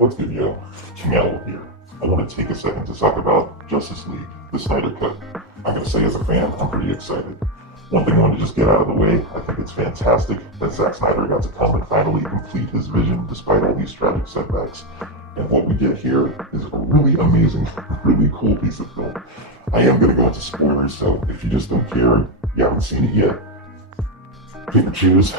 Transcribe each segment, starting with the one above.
What's good, yo? Camelo here. I want to take a second to talk about Justice League, the Snyder Cut. I gotta say, as a fan, I'm pretty excited. One thing I want to just get out of the way, I think it's fantastic that Zack Snyder got to come and finally complete his vision despite all these tragic setbacks. And what we get here is a really amazing, really cool piece of film. I am going to go into spoilers, so if you just don't care, you haven't seen it yet, pick and choose.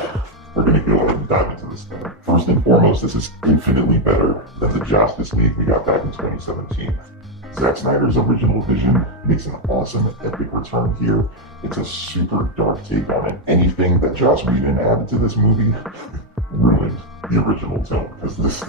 We're going to go ahead and dive into this thing. First and foremost, this is infinitely better than the Justice League we got back in 2017. Zack Snyder's original vision makes an awesome and epic return here. It's a super dark take on it. Anything that Joss Whedon added to this movie ruined the original tone, because this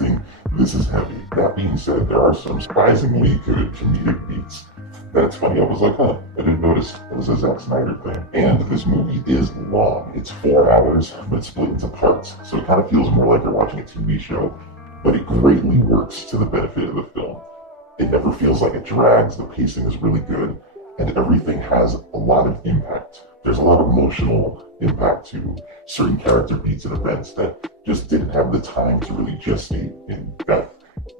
is heavy. That being said, there are some surprisingly good comedic beats. That's funny, I was like, I didn't notice it was a Zack Snyder thing. And this movie is long. It's 4 hours, but split into parts. So it kind of feels more like you're watching a TV show, but it greatly works to the benefit of the film. It never feels like it drags, the pacing is really good, and everything has a lot of impact. There's a lot of emotional impact to certain character beats and events that just didn't have the time to really gestate in that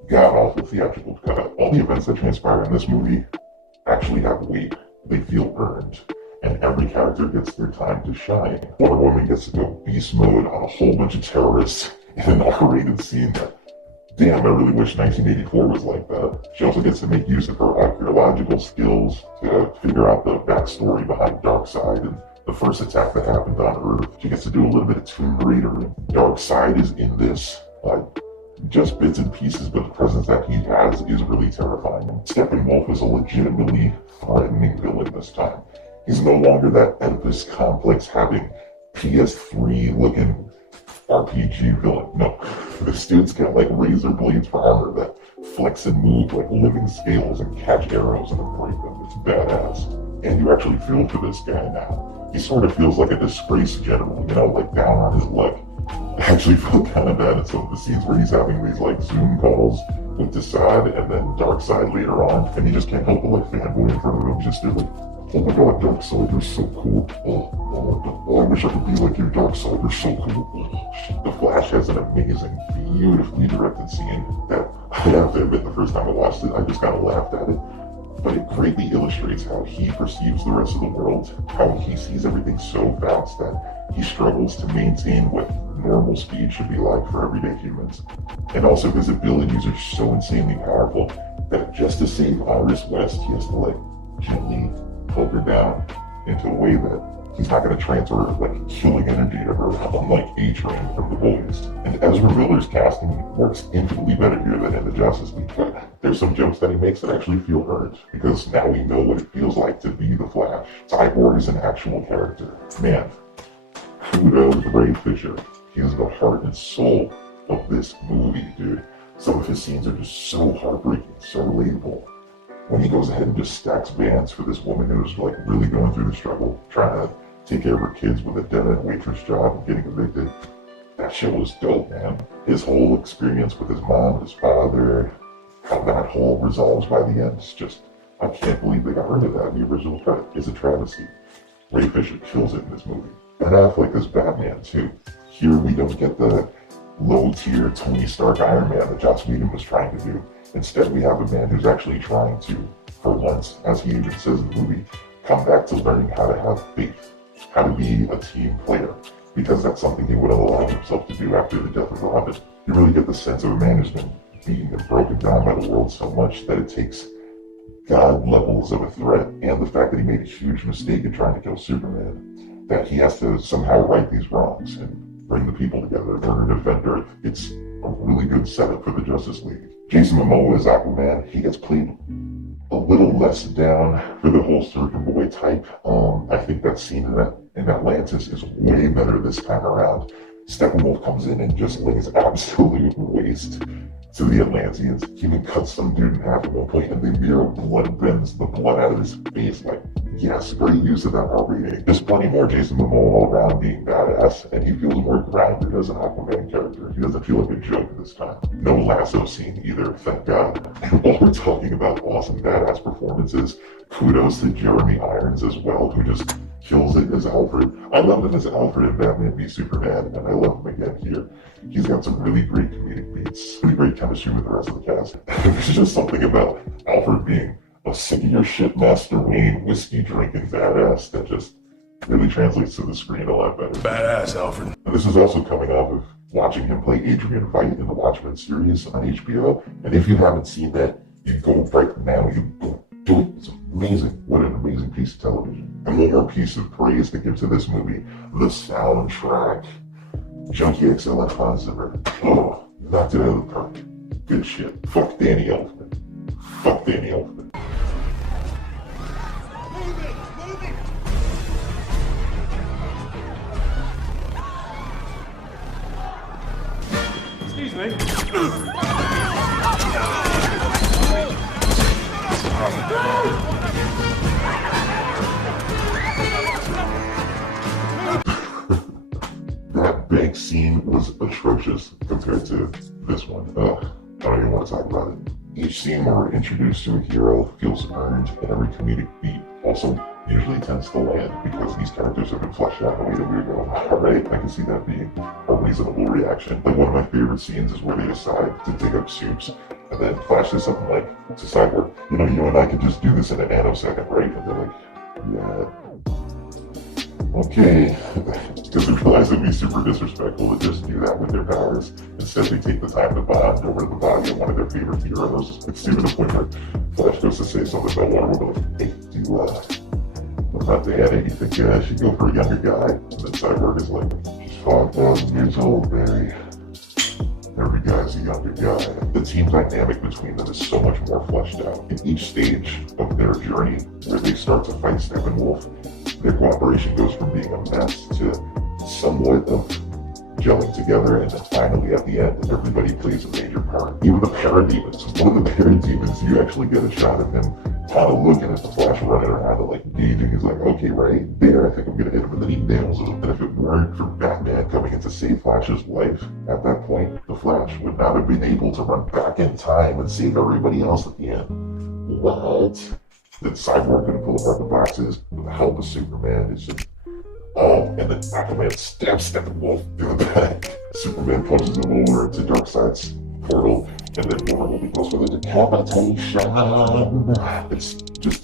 god-awful theatrical cut. All the events that transpire in this movie actually have weight. They feel earned, and every character gets their time to shine. Wonder Woman gets to go beast mode on a whole bunch of terrorists in an R-rated scene that, damn, I really wish 1984 was like that. She also gets to make use of her archaeological skills to figure out the backstory behind Darkseid and the first attack that happened on Earth. She gets to do a little bit of Tomb Raider. Darkseid is in this, just bits and pieces, but the presence that he has is really terrifying. Steppenwolf is a legitimately threatening villain this time. He's no longer that Oedipus complex having PS3 looking RPG villain. No, this dude's got like razor blades for armor that flex and move like living scales and catch arrows and break them. It's badass. And you actually feel for this guy now. He sort of feels like a disgraced general, like down on his luck. I actually felt kind of bad in some of the scenes where he's having these like Zoom calls with Desaad and then Darkseid later on, and he just can't help but like fanboy in front of him, just like, oh my god, Darkseid, you're so cool. Oh, I wish I could be like you, Darkseid, you're so cool. The Flash has an amazing, beautifully directed scene that I have to admit, the first time I watched it, I just kind of laughed at it. But it greatly illustrates how he perceives the rest of the world, how he sees everything so fast that he struggles to maintain what normal speed should be like for everyday humans. And also his abilities are so insanely powerful that just to save Iris West, he has to like gently poke her down into a way that he's not going to transfer like killing energy to her, unlike A-Train from The Boys. And Ezra Miller's casting works infinitely better here than in the Justice League cut. There's some jokes that he makes that actually feel earned, because now we know what it feels like to be the Flash. Cyborg is an actual character. Man, kudos Ray Fisher. He is the heart and soul of this movie, dude. Some of his scenes are just so heartbreaking, so relatable. When he goes ahead and just stacks bands for this woman who's like really going through the struggle, trying to take care of her kids with a dead-end waitress job and getting evicted. That shit was dope, man. His whole experience with his mom, his father, how that whole resolves by the end. It's just, I can't believe they got rid of that in the original cut. It's a travesty. Ray Fisher kills it in this movie. Ben Affleck is Batman too. Here we don't get the low-tier Tony Stark Iron Man that Joss Whedon was trying to do. Instead, we have a man who's actually trying to, for once, as he even says in the movie, come back to learning how to have faith, how to be a team player, because that's something he would have allowed himself to do after the death of Robin. You really get the sense of a man who's been beaten and broken down by the world so much that it takes God levels of a threat, and the fact that he made a huge mistake in trying to kill Superman, that he has to somehow right these wrongs and bring the people together in order to defend Earth. It's a really good setup for the Justice League. Jason Momoa as Aquaman, he gets played a little less down for the whole surfer boy type. I think that scene in Atlantis is way better this time around. Steppenwolf comes in and just lays absolute waste to the Atlanteans. He even cuts some dude in half at one point, and the mirror blood bends the blood out of his face. Like, yes, great use of that R rating. There's plenty more Jason Momoa all around being badass, and he feels more grounded as an Aquaman character. He doesn't feel like a joke this time. No lasso scene either, thank God. And while we're talking about awesome badass performances, kudos to Jeremy Irons as well, who just kills it as Alfred. I love him as Alfred in Batman v Superman, and I love him again here. He's got some really great comedic beats, really great chemistry with the rest of the cast. There's just something about Alfred being a sick of your shit Master Wayne whiskey drinking badass that just really translates to the screen a lot better. Badass, Alfred. And this is also coming off of watching him play Adrian Veidt in the Watchmen series on HBO. And if you haven't seen that, you go right now, you go do it. It's amazing. What an amazing piece of television. And one more piece of praise to give to this movie, the soundtrack. Junkie XL and Hans Zimmer. Oh, knocked it out of the park. Good shit. Fuck Danny Elfman. Fuck Danny Elfman. Excuse me. That bank scene was atrocious compared to this one. I don't even want to talk about it. Each scene where we're introduced to a hero feels earned, and every comedic beat also usually tends to land because these characters have been fleshed out in a way that we're going, alright, I can see that being a reasonable reaction. Like one of my favorite scenes is where they decide to dig up Soups and then flash this up and like to Cyborg, you know, you and I can just do this in a nanosecond, right? And they're like, yeah. Okay, because they realize it'd be super disrespectful to just do that with their powers. Instead, they take the time to bond over the body of one of their favorite heroes. It's even the point where Flash goes to say something about Wonder Woman, like, hey, I'm not the headache, you think I should go for a younger guy? And then Cyborg is like, she's 5,000 years old, Barry. Every guy's a younger guy. The team dynamic between them is so much more fleshed out. In each stage of their journey, where they start to fight Steppenwolf, their cooperation goes from being a mess to somewhat of gelling together, and then finally at the end, everybody plays a major part. Even the parademons. One of the parademons, you actually get a shot of him kind of looking at the Flash running around and like gauging. He's like, okay, right there, I think I'm gonna hit him, and then he nails him. And if it weren't for Batman coming in to save Flash's life at that point, the Flash would not have been able to run back in time and save everybody else at the end. What? Then Cyborg gonna pull apart the boxes with the help of Superman. It's just, oh, and then Aquaman stabs Steppenwolf through the back. Superman punches him over into Darkseid's portal, and then Wonder Woman goes for the decapitation.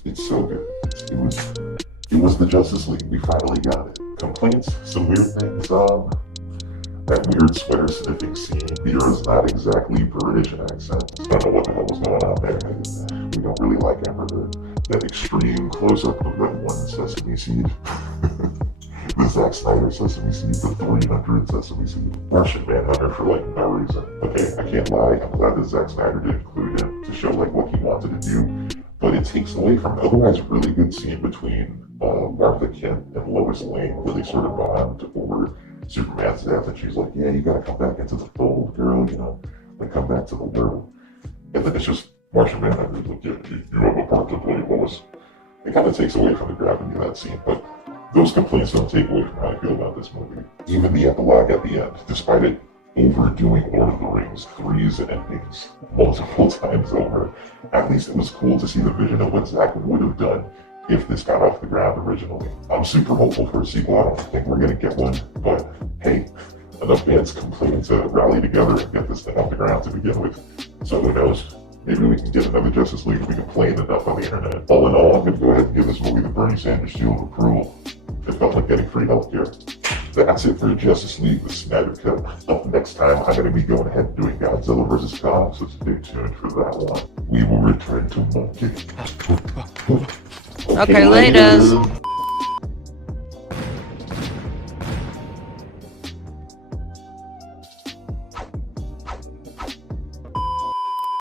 It's so good. It was the Justice League. We finally got it. Complaints, some weird things. That weird sweater sniffing scene. The hero's not exactly British accent. I don't know what the hell was going on there. We don't really like him for that extreme close-up of that one sesame seed. The Zack Snyder sesame seed, the 300 sesame seed. Martian Manhunter for like no reason. Okay, I can't lie, I'm glad that Zack Snyder did include him to show like what he wanted to do, but it takes away from an otherwise really good scene between Martha Kent and Lois Lane, where they sort of bond over Superman's death, and she's like, yeah, you gotta come back into the fold, girl, you know, like come back to the world. And then it's just Martian Manhunter's like, yeah, you have a part to play, Lois. It kind of takes away from the gravity of that scene, but those complaints don't take away from how I feel about this movie. Even the epilogue at the end, despite it overdoing Lord of the Rings 3's endings multiple times over, at least it was cool to see the vision of what Zack would have done if this got off the ground originally. I'm super hopeful for a sequel. I don't think we're gonna get one, but hey, enough fans complaining to rally together and get this thing off the ground to begin with. So who knows? Maybe we can get another Justice League if we complain enough on the internet. All in all, I'm gonna go ahead and give this movie the Bernie Sanders seal of approval. It felt like getting free healthcare. That's it for Justice League, the Snyder Cut. Up next time, I'm gonna be going ahead and doing Godzilla vs. Kong, so stay tuned for that one. We will return to Monkey. Okay, later.